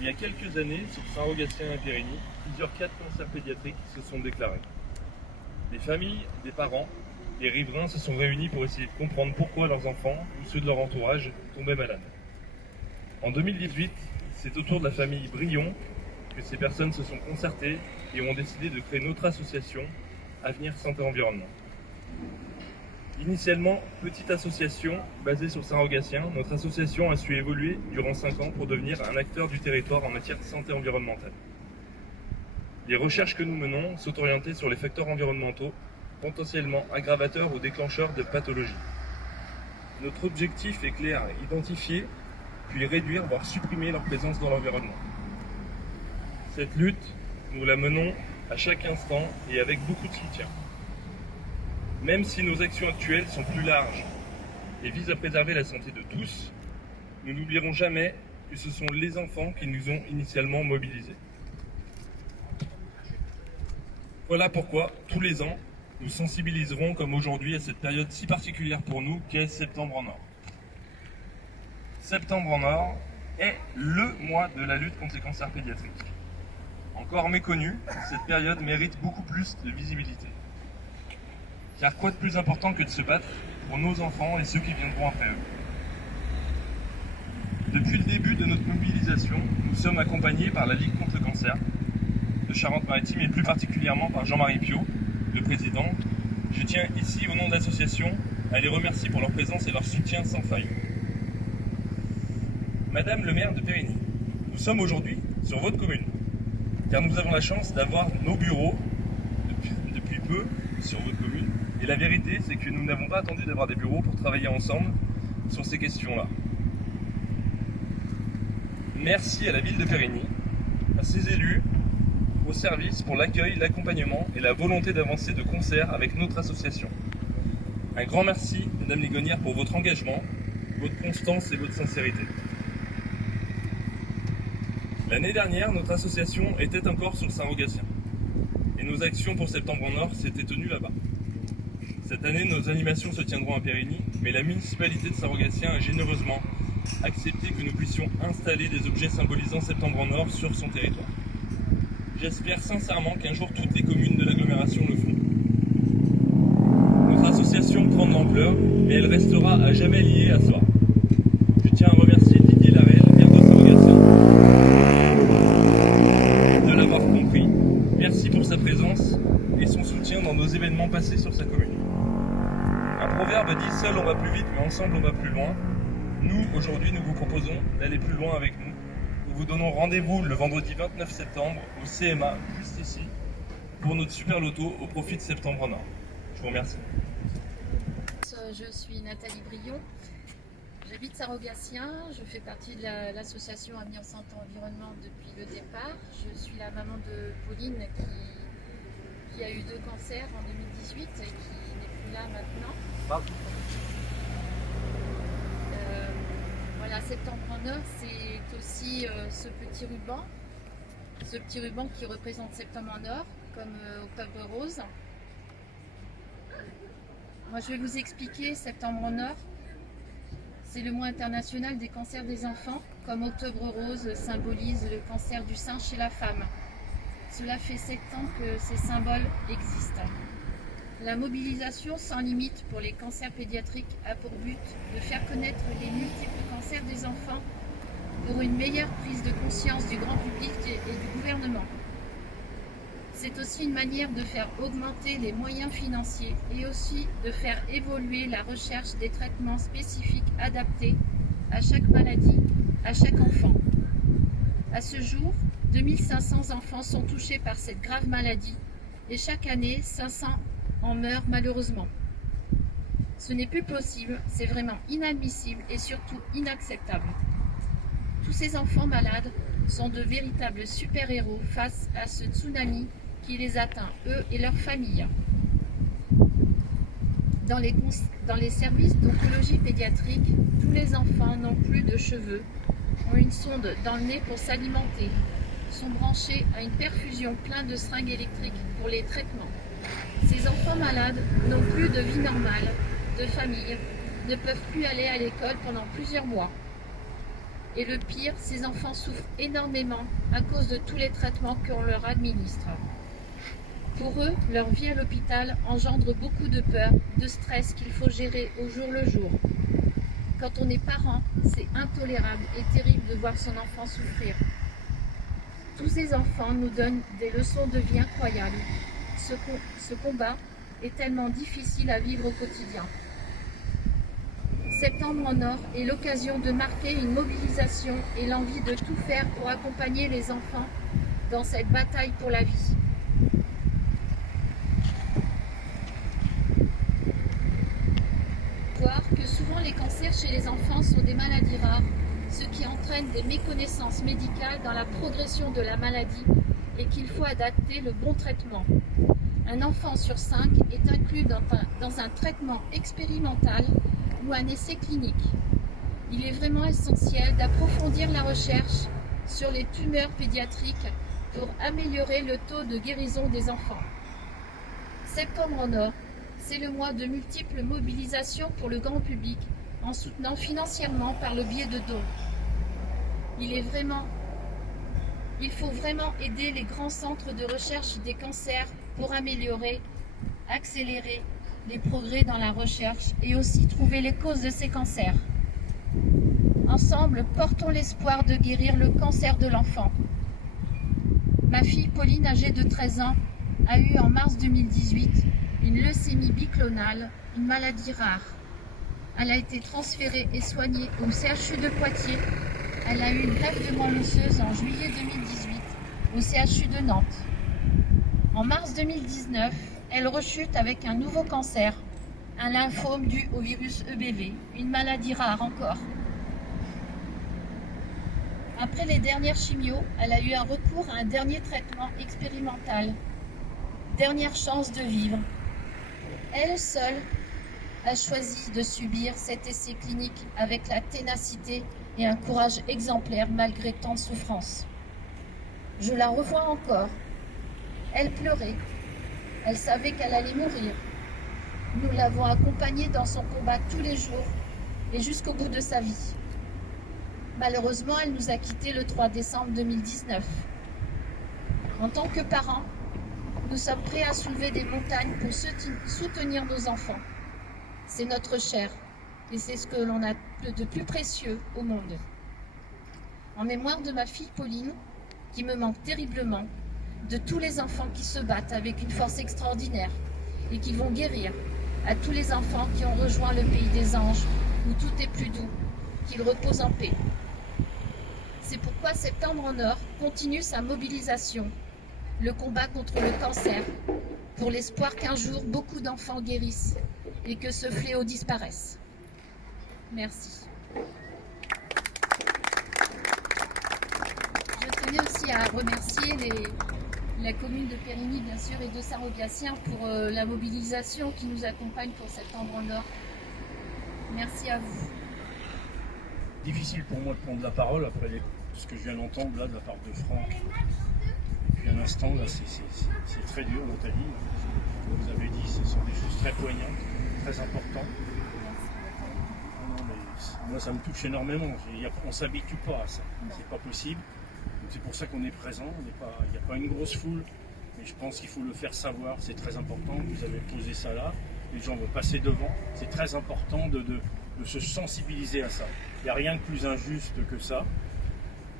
Il y a quelques années, sur Saint-Rogatien et Périgny, plusieurs cas de cancer pédiatrique se sont déclarés. Des familles, des parents, les riverains se sont réunis pour essayer de comprendre pourquoi leurs enfants ou ceux de leur entourage tombaient malades. En 2018, c'est au tour de la famille Brion que ces personnes se sont concertées et ont décidé de créer notre association Avenir Santé Environnement. Initialement petite association basée sur Saint-Rogatien, notre association a su évoluer durant 5 ans pour devenir un acteur du territoire en matière de santé environnementale. Les recherches que nous menons sont orientées sur les facteurs environnementaux, potentiellement aggravateurs ou déclencheurs de pathologies. Notre objectif est clair, identifier, puis réduire, voire supprimer leur présence dans l'environnement. Cette lutte, nous la menons à chaque instant et avec beaucoup de soutien. Même si nos actions actuelles sont plus larges et visent à préserver la santé de tous, nous n'oublierons jamais que ce sont les enfants qui nous ont initialement mobilisés. Voilà pourquoi, tous les ans, nous sensibiliserons comme aujourd'hui à cette période si particulière pour nous qu'est Septembre en Or. Septembre en Or est le mois de la lutte contre les cancers pédiatriques. Encore méconnue, cette période mérite beaucoup plus de visibilité. Car quoi de plus important que de se battre pour nos enfants et ceux qui viendront après eux. Depuis le début de notre mobilisation, nous sommes accompagnés par la Ligue contre le cancer de Charente-Maritime et plus particulièrement par Jean-Marie Piot, le président. Je tiens ici, au nom de l'association, à les remercier pour leur présence et leur soutien sans faille. Madame le maire de Périgny, nous sommes aujourd'hui sur votre commune, car nous avons la chance d'avoir nos bureaux depuis peu sur votre commune. Et la vérité, c'est que nous n'avons pas attendu d'avoir des bureaux pour travailler ensemble sur ces questions-là. Merci à la ville de Périgny, à ses élus, aux services pour l'accueil, l'accompagnement et la volonté d'avancer de concert avec notre association. Un grand merci, Madame Ligonière, pour votre engagement, votre constance et votre sincérité. L'année dernière, notre association était encore sur Saint-Rogatien. Et nos actions pour Septembre en Or s'étaient tenues là-bas. Cette année, nos animations se tiendront à Périgny, mais la municipalité de Saint-Rogatien a généreusement accepté que nous puissions installer des objets symbolisant Septembre en Or sur son territoire. J'espère sincèrement qu'un jour toutes les communes de l'agglomération le feront. Notre association prend de l'ampleur, mais elle restera à jamais liée à soi. Je tiens à remercier Didier Larel, maire de Saint-Rogatien, de l'avoir compris. Merci pour sa présence et son soutien dans nos événements passés sur sa commune. Un proverbe dit « Seul on va plus vite, mais ensemble on va plus loin ». Nous, aujourd'hui, nous vous proposons d'aller plus loin avec nous. Nous vous donnons rendez-vous le vendredi 29 septembre au CMA, juste ici, pour notre super loto au profit de Septembre en Or. Je vous remercie. Je suis Nathalie Brion, j'habite Saint-Rogatien, je fais partie de l'association Avenir Santé Environnement depuis le départ. Je suis la maman de Pauline qui a eu 2 cancers en 2018 et qui n'est plus là maintenant. Voilà, Septembre en Or, c'est aussi ce petit ruban qui représente Septembre en Or, comme Octobre Rose. Moi, je vais vous expliquer Septembre en Or. C'est le mois international des cancers des enfants, comme Octobre Rose symbolise le cancer du sein chez la femme. Cela fait 7 ans que ces symboles existent. La mobilisation sans limite pour les cancers pédiatriques a pour but de faire connaître les multiples cancers des enfants pour une meilleure prise de conscience du grand public et du gouvernement. C'est aussi une manière de faire augmenter les moyens financiers et aussi de faire évoluer la recherche des traitements spécifiques adaptés à chaque maladie, à chaque enfant. À ce jour, 2500 enfants sont touchés par cette grave maladie et chaque année, 500 en meurent malheureusement. Ce n'est plus possible, c'est vraiment inadmissible et surtout inacceptable. Tous ces enfants malades sont de véritables super-héros face à ce tsunami qui les atteint, eux et leurs familles. Dans les services d'oncologie pédiatrique, tous les enfants n'ont plus de cheveux, ont une sonde dans le nez pour s'alimenter, sont branchés à une perfusion pleine de seringues électriques pour les traitements. Ces enfants malades n'ont plus de vie normale, de famille, ne peuvent plus aller à l'école pendant plusieurs mois. Et le pire, ces enfants souffrent énormément à cause de tous les traitements qu'on leur administre. Pour eux, leur vie à l'hôpital engendre beaucoup de peur, de stress qu'il faut gérer au jour le jour. Quand on est parent, c'est intolérable et terrible de voir son enfant souffrir. Tous ces enfants nous donnent des leçons de vie incroyables. Ce combat est tellement difficile à vivre au quotidien. Septembre en Or est l'occasion de marquer une mobilisation et l'envie de tout faire pour accompagner les enfants dans cette bataille pour la vie. Voir que souvent les cancers chez les enfants sont des maladies rares, ce qui entraîne des méconnaissances médicales dans la progression de la maladie et qu'il faut adapter le bon traitement. Un enfant sur 5 est inclus dans un traitement expérimental ou un essai clinique. Il est vraiment essentiel d'approfondir la recherche sur les tumeurs pédiatriques pour améliorer le taux de guérison des enfants. Septembre en Or, c'est le mois de multiples mobilisations pour le grand public en soutenant financièrement par le biais de dons. Il faut vraiment aider les grands centres de recherche des cancers pour améliorer, accélérer les progrès dans la recherche et aussi trouver les causes de ces cancers. Ensemble, portons l'espoir de guérir le cancer de l'enfant. Ma fille Pauline, âgée de 13 ans, a eu en mars 2018 une leucémie biclonale, une maladie rare. Elle a été transférée et soignée au CHU de Poitiers. Elle a eu une greffe de moelle osseuse en juillet 2018 au CHU de Nantes. En mars 2019, elle rechute avec un nouveau cancer, un lymphome dû au virus EBV, une maladie rare encore. Après les dernières chimios, elle a eu un recours à un dernier traitement expérimental. Dernière chance de vivre. Elle seule a choisi de subir cet essai clinique avec la ténacité et un courage exemplaire malgré tant de souffrances. Je la revois encore. Elle pleurait. Elle savait qu'elle allait mourir. Nous l'avons accompagnée dans son combat tous les jours et jusqu'au bout de sa vie. Malheureusement, elle nous a quittés le 3 décembre 2019. En tant que parents, nous sommes prêts à soulever des montagnes pour soutenir nos enfants. C'est notre chair et c'est ce que l'on a de plus précieux au monde. En mémoire de ma fille Pauline, qui me manque terriblement, de tous les enfants qui se battent avec une force extraordinaire et qui vont guérir, à tous les enfants qui ont rejoint le pays des anges où tout est plus doux, qu'ils reposent en paix. C'est pourquoi Septembre en Or continue sa mobilisation, le combat contre le cancer, pour l'espoir qu'un jour beaucoup d'enfants guérissent et que ce fléau disparaisse. Merci. Je tenais aussi à remercier la commune de Périgny, bien sûr, et de Saint-Rogatien pour la mobilisation qui nous accompagne pour Septembre en Or. Merci à vous. Difficile pour moi de prendre la parole après ce que je viens d'entendre là de la part de Franck. Depuis un instant, là, c'est très dur, Nathalie. Ce que vous avez dit, ce sont des choses très poignantes, très importantes. Non, mais moi, ça me touche énormément. On ne s'habitue pas à ça. C'est pas possible. C'est pour ça qu'on est présent. Il n'y a pas une grosse foule, mais je pense qu'il faut le faire savoir. C'est très important. Vous avez posé ça là. Les gens vont passer devant. C'est très important de se sensibiliser à ça. Il n'y a rien de plus injuste que ça.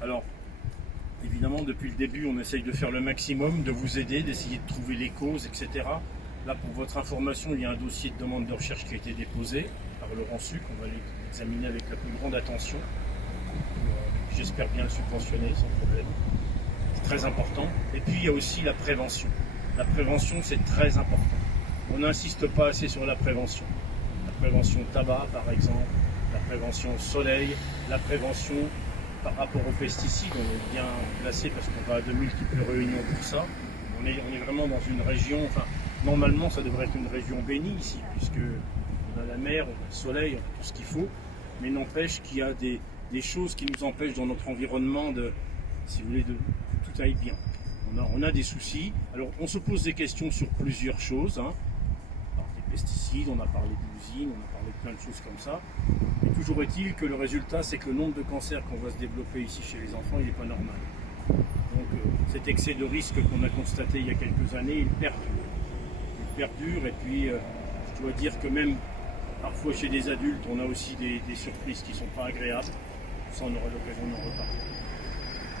Alors, évidemment, depuis le début, on essaye de faire le maximum, de vous aider, d'essayer de trouver les causes, etc. Là, pour votre information, il y a un dossier de demande de recherche qui a été déposé par Laurent Suc. On va l'examiner avec la plus grande attention. J'espère bien le subventionner sans problème. C'est très important. Et puis, il y a aussi la prévention. La prévention, c'est très important. On n'insiste pas assez sur la prévention. La prévention tabac, par exemple, la prévention soleil, la prévention par rapport aux pesticides. On est bien placé parce qu'on va à de multiples réunions pour ça. On est vraiment dans une région, enfin, normalement, ça devrait être une région bénie ici, puisque on a la mer, on a le soleil, on a tout ce qu'il faut. Mais n'empêche qu'il y a des choses qui nous empêchent dans notre environnement si vous voulez, de tout aille bien. On a des soucis. Alors, on se pose des questions sur plusieurs choses. Alors, des pesticides, on a parlé d'usines, on a parlé de plein de choses comme ça. Et toujours est-il que le résultat, c'est que le nombre de cancers qu'on voit se développer ici chez les enfants, il n'est pas normal. Donc cet excès de risque qu'on a constaté il y a quelques années, il perdure. Il perdure, et puis je dois dire que même parfois chez des adultes, on a aussi des surprises qui ne sont pas agréables. Ça, on aura l'occasion d'en reparler.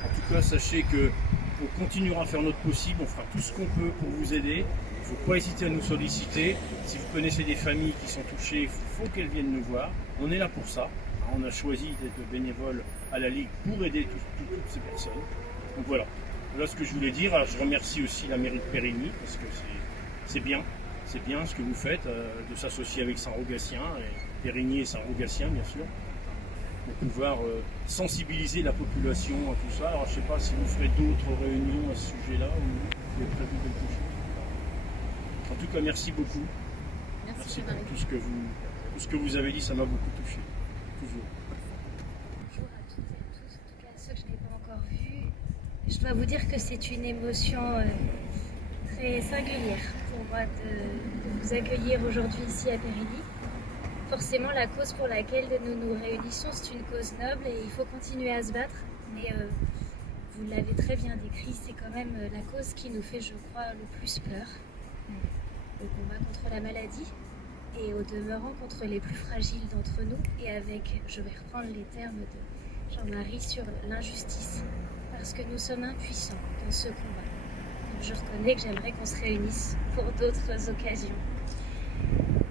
En tout cas, sachez qu'on continuera à faire notre possible, on fera tout ce qu'on peut pour vous aider. Il ne faut pas hésiter à nous solliciter. Si vous connaissez des familles qui sont touchées, il faut qu'elles viennent nous voir. On est là pour ça. On a choisi d'être bénévole à la Ligue pour aider toutes ces personnes. Donc voilà ce que je voulais dire. Alors, je remercie aussi la mairie de Périgny parce que c'est bien ce que vous faites, de s'associer avec Saint-Rogatien, et Périgny et Saint-Rogatien bien sûr, pour pouvoir sensibiliser la population à tout ça. Alors je ne sais pas si vous ferez d'autres réunions à ce sujet-là ou vous avez prévu quelque chose. En tout cas, merci beaucoup. Merci pour tout ce que vous avez dit, ça m'a beaucoup touché. Toujours. Bonjour à toutes et à tous, en tout cas à ceux que je n'ai pas encore vus. Je dois vous dire que c'est une émotion très singulière pour moi de vous accueillir aujourd'hui ici à Périgny. Forcément, la cause pour laquelle nous nous réunissons, c'est une cause noble et il faut continuer à se battre. Mais vous l'avez très bien décrit, c'est quand même la cause qui nous fait, je crois, le plus peur. Le combat contre la maladie et au demeurant contre les plus fragiles d'entre nous, et avec, je vais reprendre les termes de Jean-Marie, sur l'injustice, parce que nous sommes impuissants dans ce combat. Donc je reconnais que j'aimerais qu'on se réunisse pour d'autres occasions.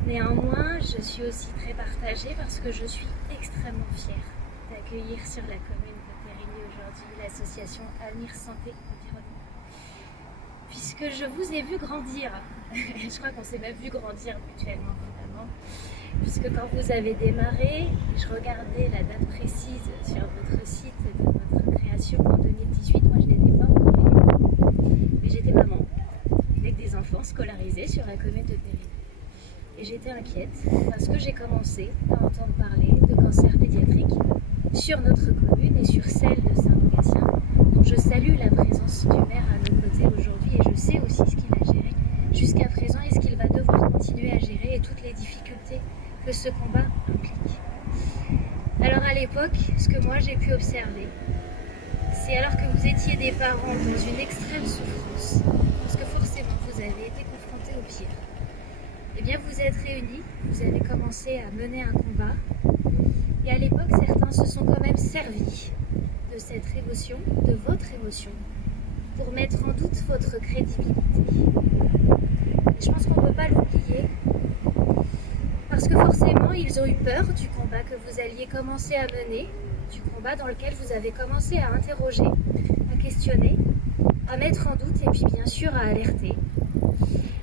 Néanmoins, je suis aussi très partagée parce que je suis extrêmement fière d'accueillir sur la commune de Périgny aujourd'hui l'association Avenir Santé Environnement. Puisque je vous ai vu grandir, je crois qu'on s'est même vu grandir mutuellement finalement, puisque quand vous avez démarré, je regardais la date précise sur votre site de votre création en 2018, moi je n'étais pas encore élue, mais j'étais maman, avec des enfants scolarisés sur la commune de Périgny. Et j'étais inquiète parce que j'ai commencé à entendre parler de cancer pédiatrique sur notre commune et sur celle de Saint-Rogatien, dont je salue la présence du maire à nos côtés aujourd'hui, et je sais aussi ce qu'il a géré jusqu'à présent et ce qu'il va devoir continuer à gérer et toutes les difficultés que ce combat implique. Alors à l'époque, ce que moi j'ai pu observer, c'est alors que vous étiez des parents dans une extrême souffrance, parce que forcément vous avez été confrontés au pire. Eh bien, vous êtes réunis, vous avez commencé à mener un combat, et à l'époque, certains se sont quand même servis de cette émotion, de votre émotion, pour mettre en doute votre crédibilité. Et je pense qu'on ne peut pas l'oublier, parce que forcément, ils ont eu peur du combat que vous alliez commencer à mener, du combat dans lequel vous avez commencé à interroger, à questionner, à mettre en doute et puis bien sûr à alerter.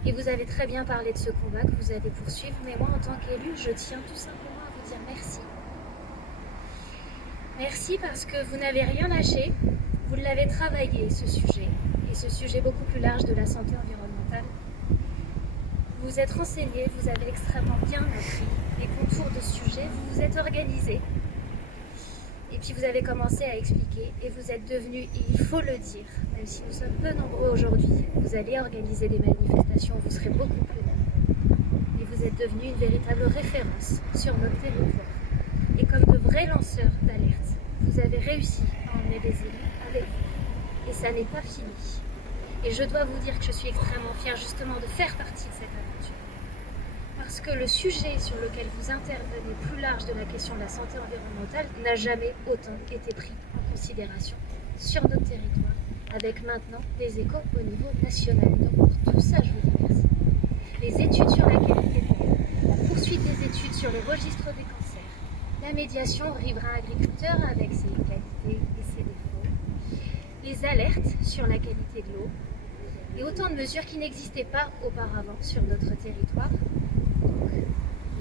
Et vous avez très bien parlé de ce combat que vous allez poursuivre, mais moi en tant qu'élue, je tiens tout simplement à vous dire merci. Merci parce que vous n'avez rien lâché, vous l'avez travaillé ce sujet, et ce sujet beaucoup plus large de la santé environnementale. Vous vous êtes renseigné, vous avez extrêmement bien appris les contours de ce sujet, vous vous êtes organisé, et puis vous avez commencé à expliquer, et vous êtes devenu, et il faut le dire, même si nous sommes peu nombreux aujourd'hui, vous allez organiser des manifestations, vous serez beaucoup plus nombreux. Et vous êtes devenu une véritable référence sur notre territoire. Et comme de vrais lanceurs d'alerte, vous avez réussi à emmener des élus avec vous. Et ça n'est pas fini. Et je dois vous dire que je suis extrêmement fière justement de faire partie de cette aventure. Parce que le sujet sur lequel vous intervenez plus large de la question de la santé environnementale n'a jamais autant été pris en considération sur notre territoire, avec maintenant des échos au niveau national. Donc pour tout ça, je vous dis merci. Les études sur la qualité de l'air, la poursuite des études sur le registre des cancers, la médiation riverain-agriculteur avec ses qualités et ses défauts, les alertes sur la qualité de l'eau, et autant de mesures qui n'existaient pas auparavant sur notre territoire. Donc,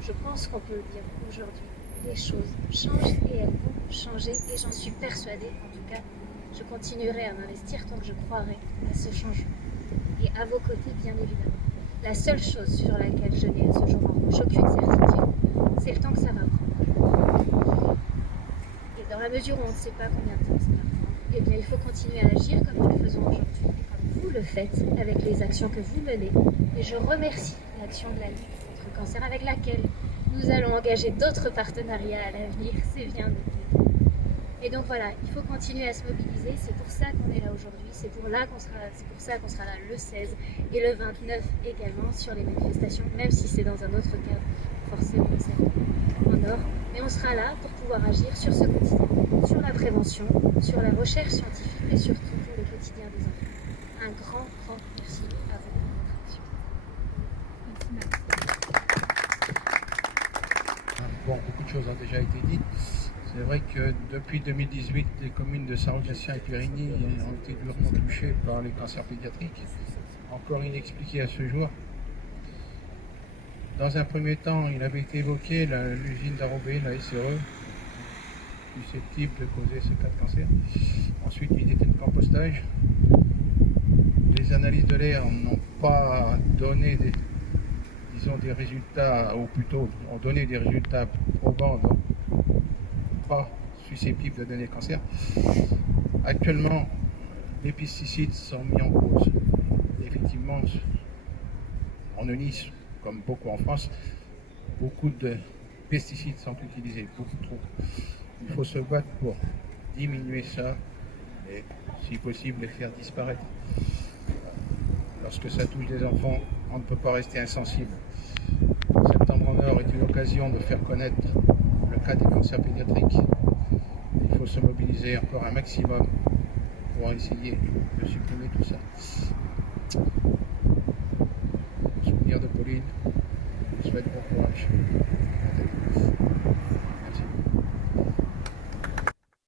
je pense qu'on peut le dire aujourd'hui, les choses changent et elles vont changer, et j'en suis persuadée. En tout cas, je continuerai à m'investir tant que je croirai à ce changement. Et à vos côtés, bien évidemment. La seule chose sur laquelle je n'ai à ce jour en revanche aucune certitude, c'est le temps que ça va prendre. Et dans la mesure où on ne sait pas combien de temps ça va prendre, eh bien il faut continuer à agir comme nous le faisons aujourd'hui, et comme vous le faites avec les actions que vous menez. Et je remercie l'action de la Ligue contre le cancer, avec laquelle nous allons engager d'autres partenariats à l'avenir, c'est bien noté. Et donc voilà, il faut continuer à se mobiliser, c'est pour ça qu'on est là aujourd'hui, c'est pour ça qu'on sera là le 16 et le 29 également sur les manifestations, même si c'est dans un autre cadre, forcément c'est en or, mais on sera là pour pouvoir agir sur ce quotidien, sur la prévention, sur la recherche scientifique et surtout pour le quotidien des enfants. Un grand merci à vous pour votre action. Bon, beaucoup de choses ont déjà été dites. C'est vrai que depuis 2018, les communes de Saint-Augustin et Périgny ont été durement touchées par les cancers pédiatriques, encore inexpliqués à ce jour. Dans un premier temps, il avait été évoqué l'usine d'Arrobé, la SRE, susceptible de causer ce cas de cancer. Ensuite, il était de compostage. Les analyses de l'air n'ont pas donné des résultats, ou plutôt ont donné des résultats probants, donc pas susceptibles de donner cancer. Actuellement, les pesticides sont mis en cause. Effectivement, en Nice, comme beaucoup en France, beaucoup de pesticides sont utilisés, beaucoup trop. Il faut se battre pour diminuer ça et, si possible, les faire disparaître. Lorsque ça touche des enfants, on ne peut pas rester insensible. Septembre en Or est une occasion de faire connaître le cas des cancers pédiatriques. Il faut se mobiliser encore un maximum pour essayer de supprimer tout ça.